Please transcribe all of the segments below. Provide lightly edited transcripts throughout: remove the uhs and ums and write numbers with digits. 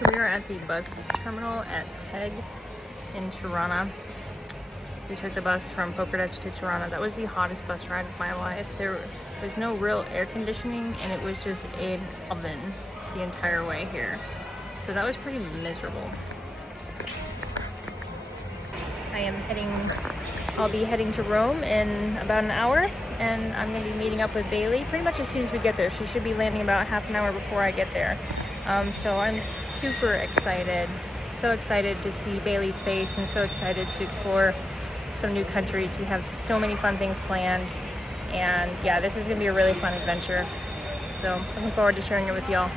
So we are at the bus terminal at Teg in Tirana. We took the bus from Pokradec to Tirana. That was the hottest bus ride of my life. There was no real air conditioning and it was just an oven the entire way here. So that was pretty miserable. I'll be heading to Rome in about an hour, and I'm going to be meeting up with Bailey pretty much as soon as we get there. She should be landing about half an hour before I get there. So I'm super excited. So excited to see Bailey's face and so excited to explore some new countries. We have so many fun things planned, and yeah, this is going to be a really fun adventure. So looking forward to sharing it with y'all.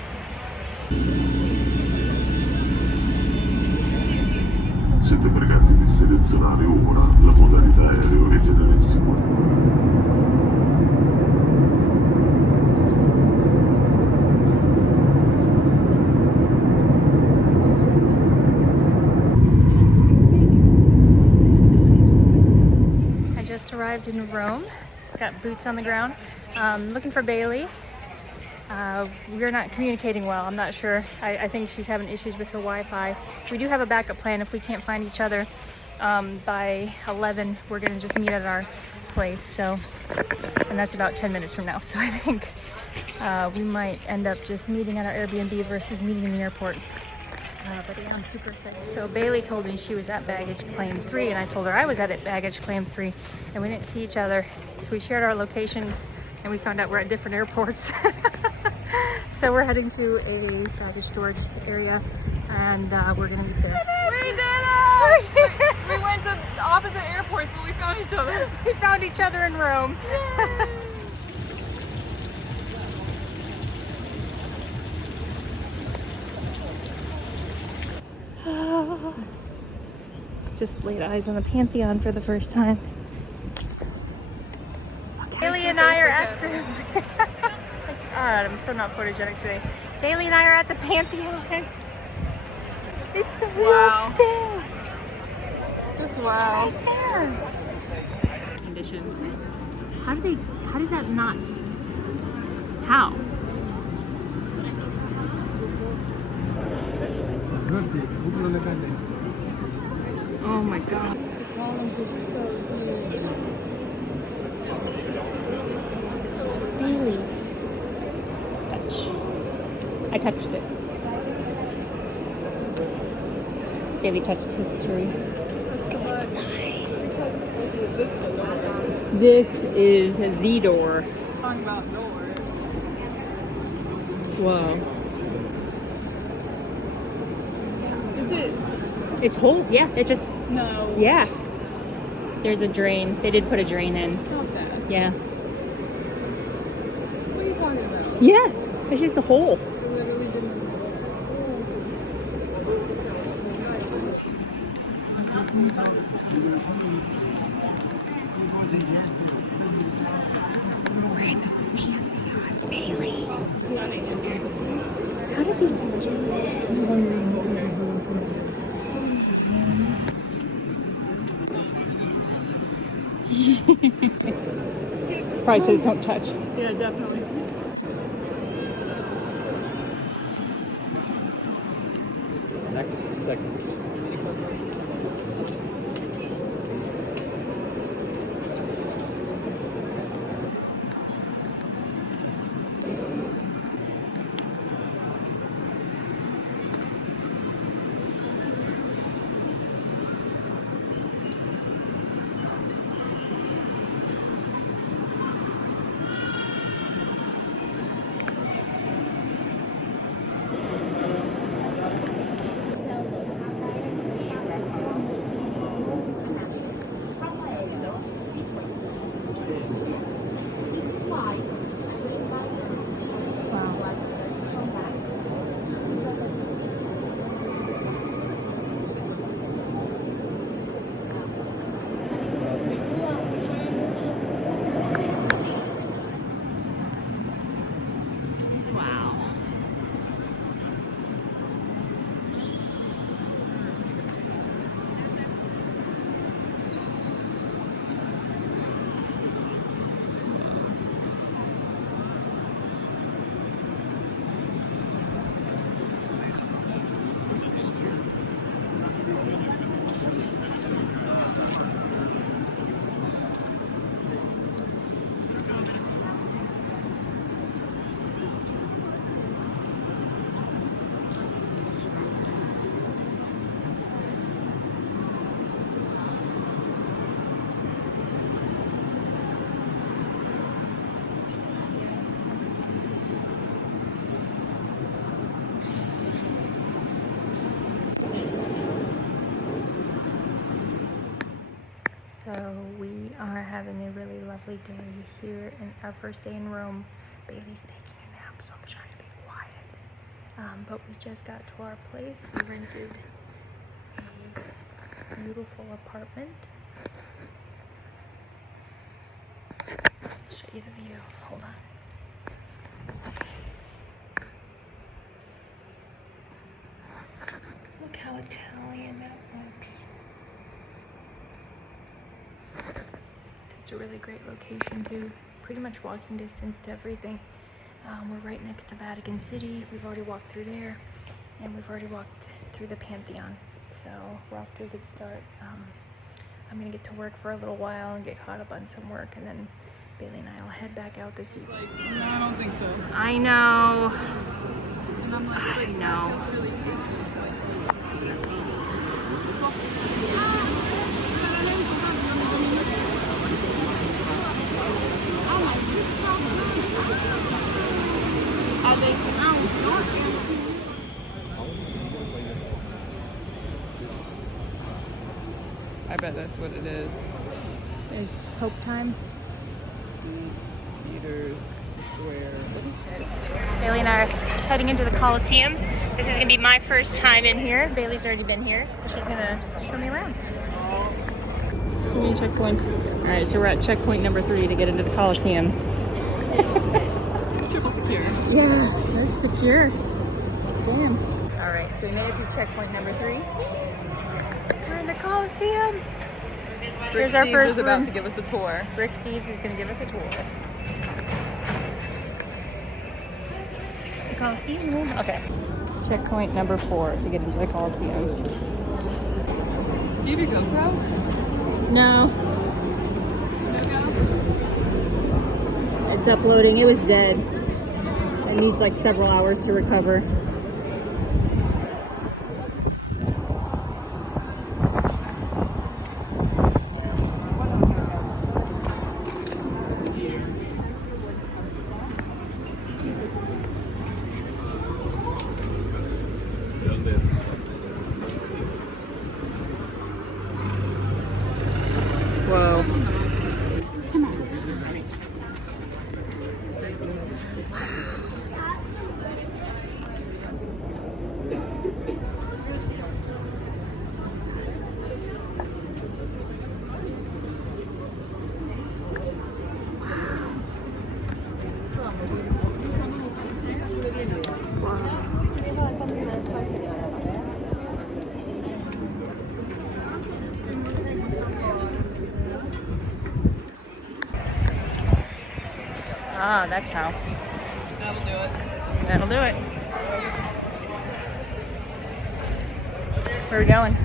Siete pregati di selezionare ora la modalità aereo leggerissimo. I just arrived in Rome, got boots on the ground, looking for Bailey. We're not communicating well. I'm not sure. I think she's having issues with her Wi-Fi. We do have a backup plan if we can't find each other. By 11, we're gonna just meet at our place. So, and that's about 10 minutes from now. So I think we might end up just meeting at our Airbnb versus meeting in the airport. But yeah, I'm super excited. So Bailey told me she was at baggage claim 3, and I told her I was at baggage claim 3, and we didn't see each other. So we shared our locations, and we found out we're at different airports. So we're heading to a baggage storage area, and we're gonna meet there. We did it! We went to opposite airports, but we found each other. We found each other in Rome. Just laid eyes on the Pantheon for the first time. Bailey and I are at the... God, I'm so not photogenic today. Bailey and I are at the Pantheon. It's the real thing. Just wow. It's right there. Condition. How does that not? How? Oh my God. The columns are so weird. Bailey. Touch. I touched it. Bailey touched history. Let's go inside. This is the door. Talking about doors. Whoa. Is it? It's whole, yeah, it just, No. yeah. There's a drain. They did put a drain in. Not that. Yeah. What are you talking about? Yeah, it's just a hole. We literally didn't. Bailey. How did he do this? Probably says don't touch. Yeah, definitely. Next segment. lovely day here in our first day in Rome. Bailey's taking a nap, so I'm trying to be quiet. But we just got to our place. We rented a beautiful apartment. I'll show you the view. Hold on. Look how Italian that looks. It's a really great location too. Pretty much walking distance to everything. We're right next to Vatican City. We've already walked through there, and we've already walked through the Pantheon. So we're off to a good start. I'm gonna get to work for a little while and get caught up on some work, and then Bailey and I will head back out this evening. Like, no, I don't think so. I know. And I'm like, I know. That's really cute. I bet that's what it is. It's Pope time. Peter's Square. Bailey and I are heading into the Coliseum. This is gonna be my first time in here. Bailey's already been here, so she's gonna show me around. So many checkpoints. All right, so we're at checkpoint number 3 to get into the Coliseum. Triple secure. Yeah, that's secure. Damn. All right, so we made it through checkpoint number 3. We're in the Coliseum. Here's our first is about room. to give us a tour. Rick Steves is gonna give us a tour. The Coliseum. Okay. Checkpoint number 4 to get into the Coliseum. Do you have your GoPro? No. No go? It's uploading. It was dead. It needs like several hours to recover. Whoa. Ah, that's how. That'll do it. That'll do it. Where are we going?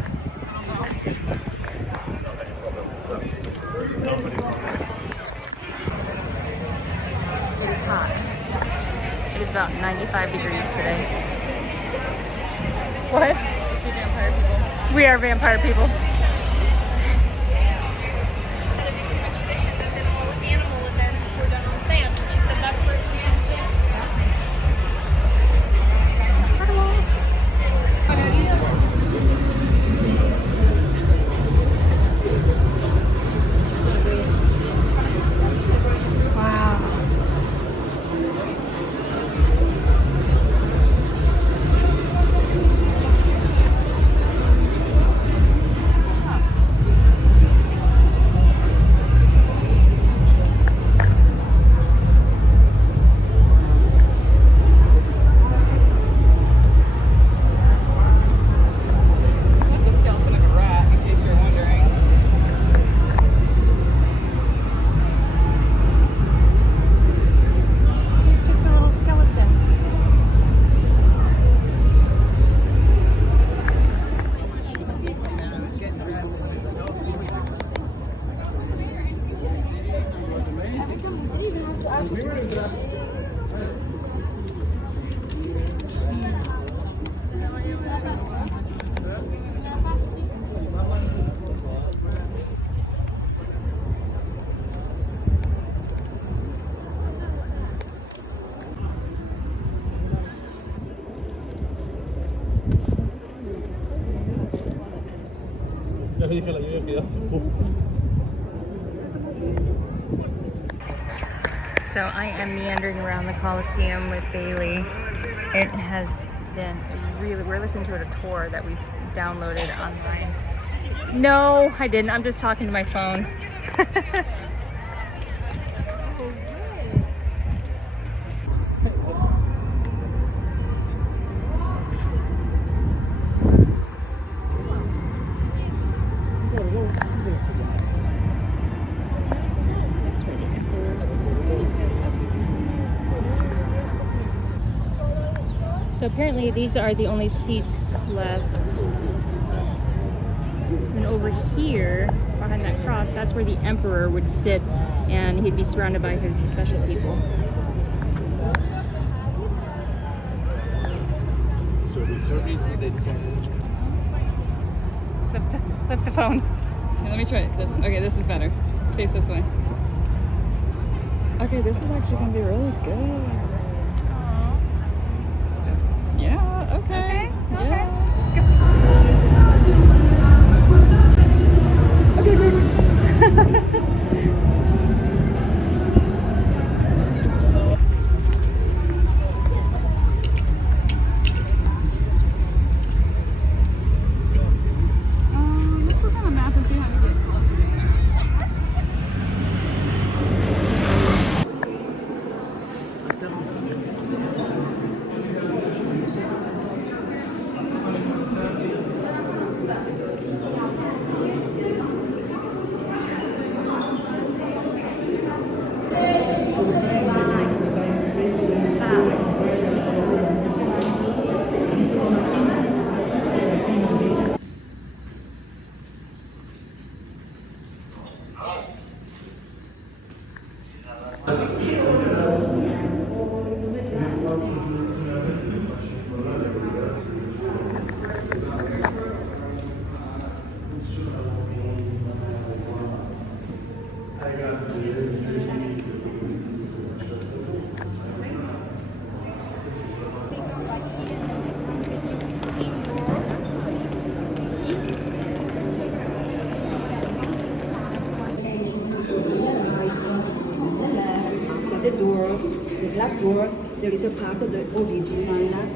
It is hot. It is about 95 degrees today. What? We're vampire people. We are vampire people. Ya le dije a la lluvia que ya estuvo. So I am meandering around the Colosseum with Bailey. It has been really, we're listening to a tour that we've downloaded online. No, I didn't. I'm just talking to my phone. So apparently these are the only seats left. And over here, behind that cross, that's where the emperor would sit and he'd be surrounded by his special people. So we turn it and then turn Lift the phone. Okay, let me try this. Okay, this is better. Face this way. Okay, this is actually gonna be really good. Yeah, okay. Yes. Okay, good. Let's look on the map and see how to get the door, the glass door, there is a part of the original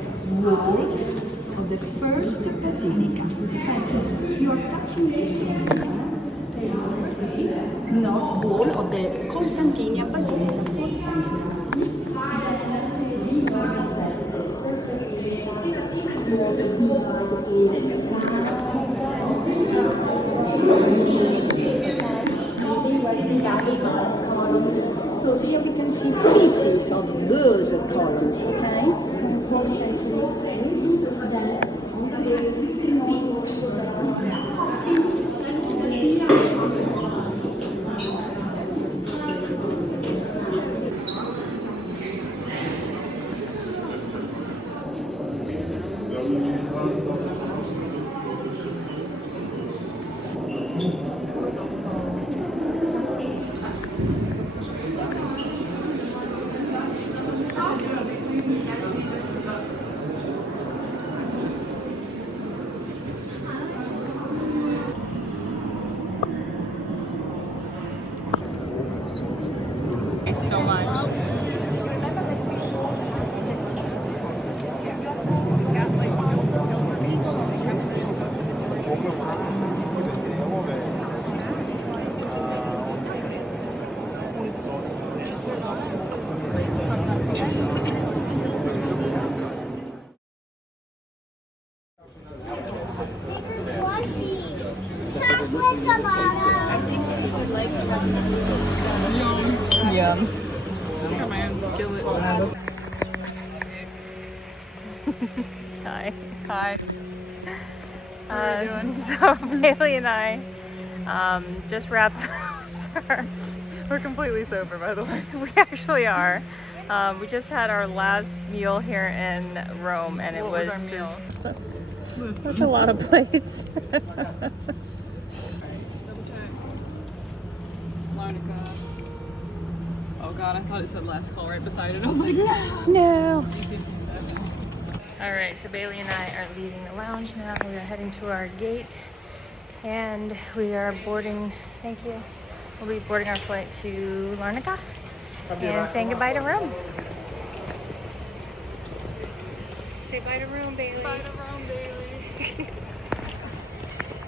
walls of the first basilica. You are touching this north wall of the Constantinian Basilica. So here we can see pieces of those columns, okay? Thanks so much. Yum. I got my own skillet. Hi. Hi. What are you doing? So Bailey and I just wrapped up. We're completely sober, by the way. We actually are. We just had our last meal here in Rome, and it What was our meal? That's a lot of plates. Double check. Larnica. Oh god, I thought it said last call right beside it. I was like, no. No. All right, so Bailey and I are leaving the lounge now. We are heading to our gate, and we are boarding. Thank you. We'll be boarding our flight to Larnaca, and saying goodbye to Rome. Say bye to Rome, Bailey. Bye to Rome, Bailey.